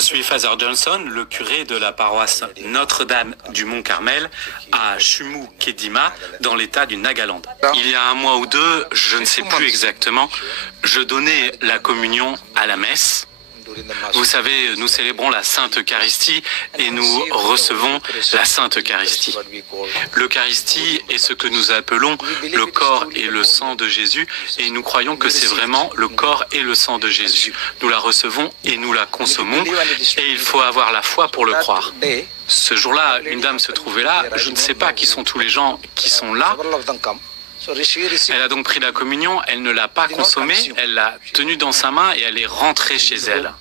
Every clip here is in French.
suis Father Johnson, le curé de la paroisse Notre-Dame du Mont-Carmel à Shumu-Kedima, dans l'état du Nagaland. Il y a un mois ou deux, je ne sais plus exactement, je donnais la communion à la messe. Vous savez, nous célébrons la Sainte Eucharistie et nous recevons la Sainte Eucharistie. L'Eucharistie est ce que nous appelons le corps et le sang de Jésus et nous croyons que c'est vraiment le corps et le sang de Jésus. Nous la recevons et nous la consommons et il faut avoir la foi pour le croire. Ce jour-là, une dame se trouvait là, je ne sais pas qui sont tous les gens qui sont là. Elle a donc pris la communion, elle ne l'a pas consommée, elle l'a tenue dans sa main et elle est rentrée chez elle.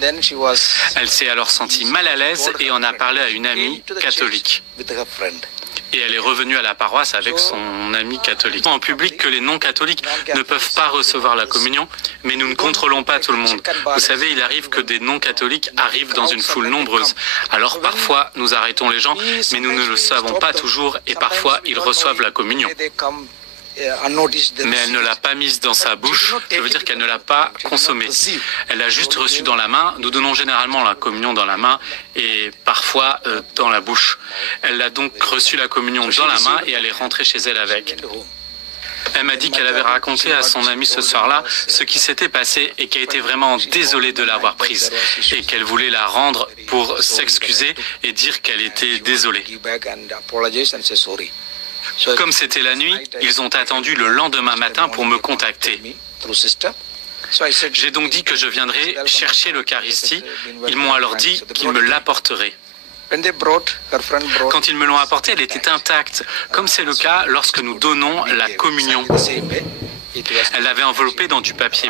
Elle s'est alors sentie mal à l'aise et en a parlé à une amie catholique. Et elle est revenue à la paroisse avec son amie catholique. En public que les non-catholiques ne peuvent pas recevoir la communion, mais nous ne contrôlons pas tout le monde. Vous savez, il arrive que des non-catholiques arrivent dans une foule nombreuse. Alors parfois, nous arrêtons les gens, mais nous ne le savons pas toujours et parfois, ils reçoivent la communion. Mais elle ne l'a pas mise dans sa bouche, je veux dire qu'elle ne l'a pas consommée. Elle l'a juste reçue dans la main. Nous donnons généralement la communion dans la main et parfois dans la bouche. Elle a donc reçu la communion dans la main et elle est rentrée chez elle avec. Elle m'a dit qu'elle avait raconté à son ami ce soir-là ce qui s'était passé et qu'elle était vraiment désolée de l'avoir prise et qu'elle voulait la rendre pour s'excuser et dire qu'elle était désolée. Comme c'était la nuit, ils ont attendu le lendemain matin pour me contacter. J'ai donc dit que je viendrais chercher l'Eucharistie. Ils m'ont alors dit qu'ils me l'apporteraient. Quand ils me l'ont apportée, elle était intacte, comme c'est le cas lorsque nous donnons la communion. Elle l'avait enveloppée dans du papier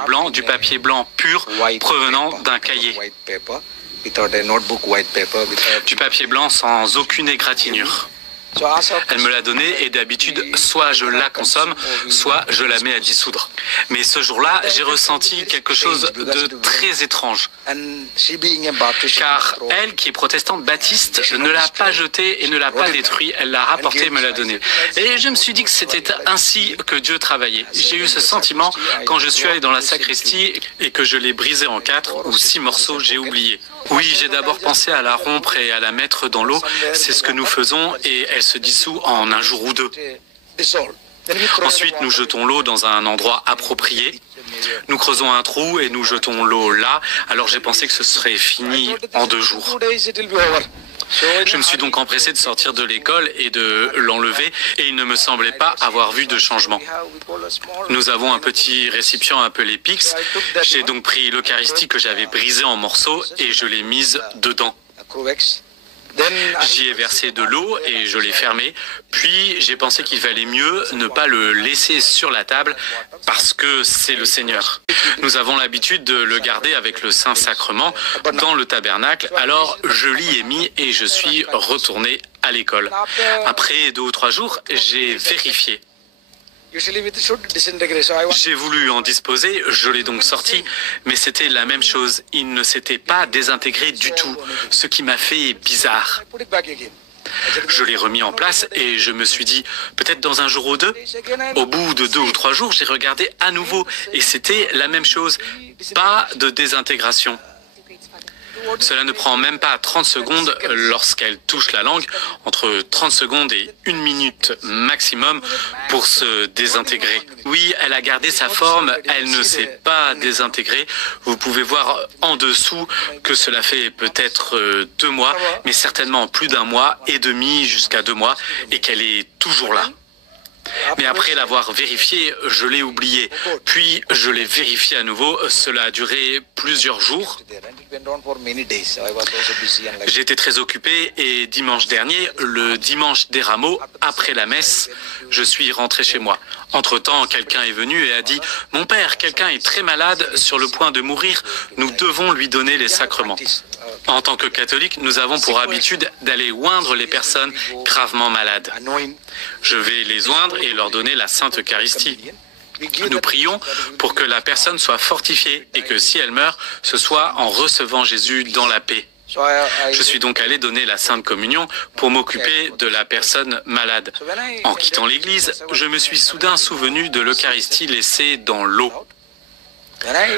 blanc pur provenant d'un cahier. Du papier blanc sans aucune égratignure. Elle me l'a donnée et d'habitude, soit je la consomme, soit je la mets à dissoudre. Mais ce jour-là, j'ai ressenti quelque chose de très étrange. Car elle, qui est protestante baptiste, ne l'a pas jetée et ne l'a pas détruite. Elle l'a rapportée et me l'a donnée. Et je me suis dit que c'était ainsi que Dieu travaillait. J'ai eu ce sentiment quand je suis allé dans la sacristie et que je l'ai brisée en 4 ou 6 morceaux, j'ai oublié. Oui, j'ai d'abord pensé à la rompre et à la mettre dans l'eau. C'est ce que nous faisons et elle se dissout en un jour ou deux. Ensuite, nous jetons l'eau dans un endroit approprié. Nous creusons un trou et nous jetons l'eau là. Alors j'ai pensé que ce serait fini en 2 jours. Je me suis donc empressé de sortir de l'école et de l'enlever et il ne me semblait pas avoir vu de changement. Nous avons un petit récipient appelé Pix. J'ai donc pris l'Eucharistie que j'avais brisée en morceaux et je l'ai mise dedans. J'y ai versé de l'eau et je l'ai fermé. Puis j'ai pensé qu'il valait mieux ne pas le laisser sur la table parce que c'est le Seigneur. Nous avons l'habitude de le garder avec le Saint-Sacrement dans le tabernacle. Alors je l'y ai mis et je suis retourné à l'école. Après 2 ou 3 jours, j'ai vérifié. J'ai voulu en disposer, je l'ai donc sorti, mais c'était la même chose. Il ne s'était pas désintégré du tout, ce qui m'a fait bizarre. Je l'ai remis en place et je me suis dit, peut-être dans 1 jour ou 2. Au bout de 2 ou 3 jours, j'ai regardé à nouveau et c'était la même chose. Pas de désintégration. Cela ne prend même pas 30 secondes lorsqu'elle touche la langue, entre 30 secondes et 1 minute maximum pour se désintégrer. Oui, elle a gardé sa forme, elle ne s'est pas désintégrée. Vous pouvez voir en dessous que cela fait peut-être 2 mois, mais certainement plus d'1 mois et demi jusqu'à 2 mois, et qu'elle est toujours là. Mais après l'avoir vérifié, je l'ai oublié. Puis je l'ai vérifié à nouveau. Cela a duré plusieurs jours. J'étais très occupé et dimanche dernier, le dimanche des Rameaux, après la messe, je suis rentré chez moi. Entre-temps, quelqu'un est venu et a dit « Mon père, quelqu'un est très malade, sur le point de mourir. Nous devons lui donner les sacrements. » En tant que catholique, nous avons pour habitude d'aller oindre les personnes gravement malades. Je vais les oindre et leur donner la Sainte Eucharistie. Nous prions pour que la personne soit fortifiée et que si elle meurt, ce soit en recevant Jésus dans la paix. Je suis donc allé donner la Sainte Communion pour m'occuper de la personne malade. En quittant l'église, je me suis soudain souvenu de l'Eucharistie laissée dans l'eau.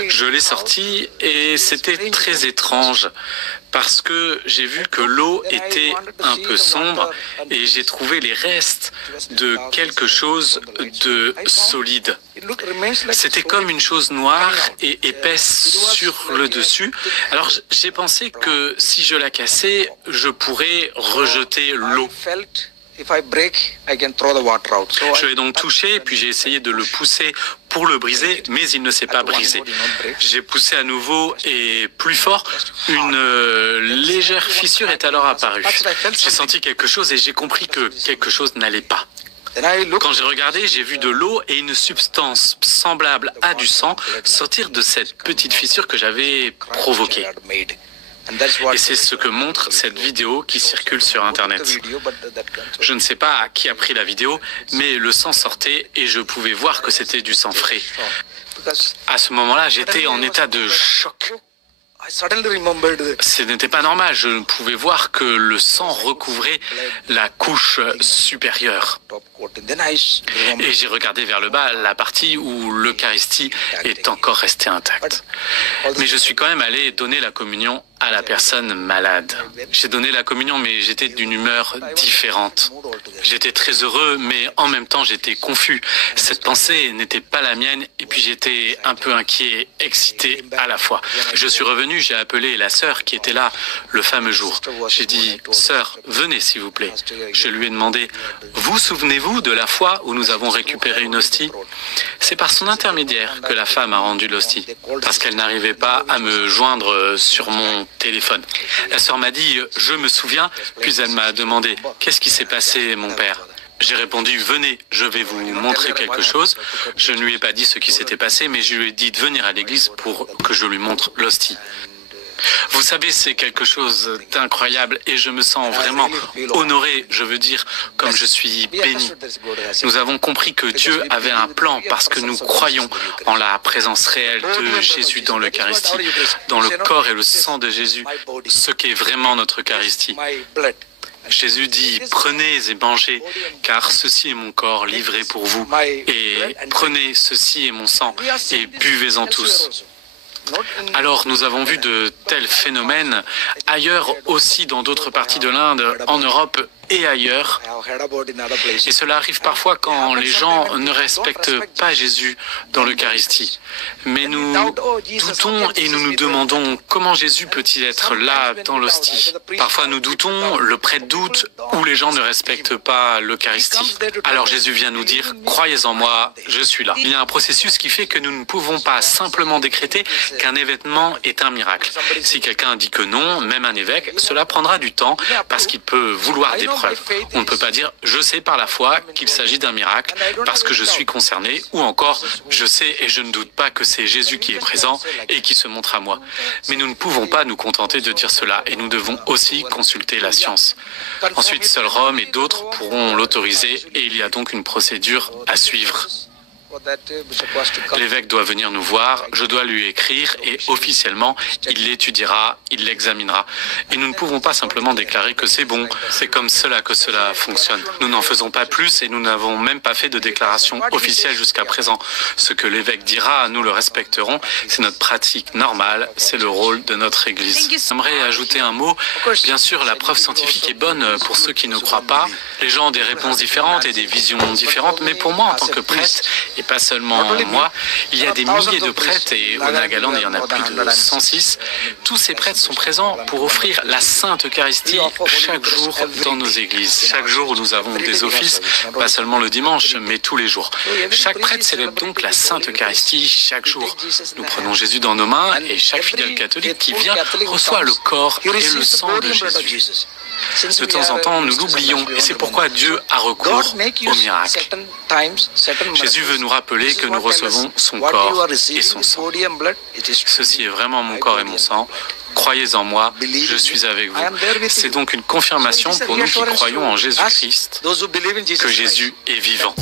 Je l'ai sorti et c'était très étrange parce que j'ai vu que l'eau était un peu sombre et j'ai trouvé les restes de quelque chose de solide. C'était comme une chose noire et épaisse sur le dessus. Alors j'ai pensé que si je la cassais, je pourrais rejeter l'eau. Je l'ai donc touché, puis j'ai essayé de le pousser pour le briser, mais il ne s'est pas brisé. J'ai poussé à nouveau et plus fort. Une légère fissure est alors apparue. J'ai senti quelque chose et j'ai compris que quelque chose n'allait pas. Quand j'ai regardé, j'ai vu de l'eau et une substance semblable à du sang sortir de cette petite fissure que j'avais provoquée. Et c'est ce que montre cette vidéo qui circule sur Internet. Je ne sais pas qui a pris la vidéo, mais le sang sortait et je pouvais voir que c'était du sang frais. À ce moment-là, j'étais en état de choc. Ce n'était pas normal, je pouvais voir que le sang recouvrait la couche supérieure. Et j'ai regardé vers le bas, la partie où l'Eucharistie est encore restée intacte. Mais je suis quand même allé donner la communion à la personne malade. J'ai donné la communion, mais j'étais d'une humeur différente. J'étais très heureux, mais en même temps j'étais confus. Cette pensée n'était pas la mienne, et puis j'étais un peu inquiet, excité à la fois. Je suis revenu, j'ai appelé la sœur qui était là le fameux jour. J'ai dit, « Sœur, venez s'il vous plaît. » Je lui ai demandé, « Vous souvenez-vous de la fois où nous avons récupéré une hostie ?» C'est par son intermédiaire que la femme a rendu l'hostie, parce qu'elle n'arrivait pas à me joindre sur mon téléphone. La sœur m'a dit « Je me souviens », puis elle m'a demandé « Qu'est-ce qui s'est passé, mon père ?» J'ai répondu « Venez, je vais vous montrer quelque chose ». Je ne lui ai pas dit ce qui s'était passé, mais je lui ai dit de venir à l'église pour que je lui montre l'hostie. Vous savez, c'est quelque chose d'incroyable et je me sens vraiment honoré, je veux dire, comme je suis béni. Nous avons compris que Dieu avait un plan parce que nous croyons en la présence réelle de Jésus dans l'Eucharistie, dans le corps et le sang de Jésus, ce qu'est vraiment notre Eucharistie. Jésus dit « Prenez et mangez, car ceci est mon corps livré pour vous, et prenez, ceci est mon sang, et buvez-en tous. » Alors nous avons vu de tels phénomènes ailleurs aussi dans d'autres parties de l'Inde, en Europe et ailleurs. Et cela arrive parfois quand les gens ne respectent pas Jésus dans l'Eucharistie. Mais nous doutons et nous nous demandons comment Jésus peut-il être là dans l'hostie. Parfois nous doutons, le prêtre doute, ou les gens ne respectent pas l'Eucharistie. Alors Jésus vient nous dire « Croyez en moi, je suis là ». Il y a un processus qui fait que nous ne pouvons pas simplement décréter qu'un événement est un miracle. Si quelqu'un dit que non, même un évêque, cela prendra du temps parce qu'il peut vouloir des preuves. On ne peut pas dire « je sais par la foi qu'il s'agit d'un miracle parce que je suis concerné » ou encore « je sais et je ne doute pas que c'est Jésus qui est présent et qui se montre à moi ». Mais nous ne pouvons pas nous contenter de dire cela et nous devons aussi consulter la science. Ensuite, seul Rome et d'autres pourront l'autoriser et il y a donc une procédure à suivre. L'évêque doit venir nous voir, je dois lui écrire et officiellement, il l'étudiera, il l'examinera. Et nous ne pouvons pas simplement déclarer que c'est bon, c'est comme cela que cela fonctionne. Nous n'en faisons pas plus et nous n'avons même pas fait de déclaration officielle jusqu'à présent. Ce que l'évêque dira, nous le respecterons, c'est notre pratique normale, c'est le rôle de notre Église. J'aimerais ajouter un mot. Bien sûr, la preuve scientifique est bonne pour ceux qui ne croient pas. Les gens ont des réponses différentes et des visions différentes, mais pour moi, en tant que prêtre, et pas seulement moi, il y a des milliers de prêtres et au Nagaland il y en a plus de 106. Tous ces prêtres sont présents pour offrir la Sainte Eucharistie chaque jour dans nos églises. Chaque jour où nous avons des offices, pas seulement le dimanche, mais tous les jours. Chaque prêtre célèbre donc la Sainte Eucharistie chaque jour. Nous prenons Jésus dans nos mains et chaque fidèle catholique qui vient reçoit le corps et le sang de Jésus. De temps en temps, nous l'oublions et c'est pourquoi Dieu a recours au miracle. Jésus veut nous rappeler que nous recevons son corps et son sang. Ceci est vraiment mon corps et mon sang. Croyez en moi, je suis avec vous. C'est donc une confirmation pour nous qui croyons en Jésus-Christ que Jésus est vivant.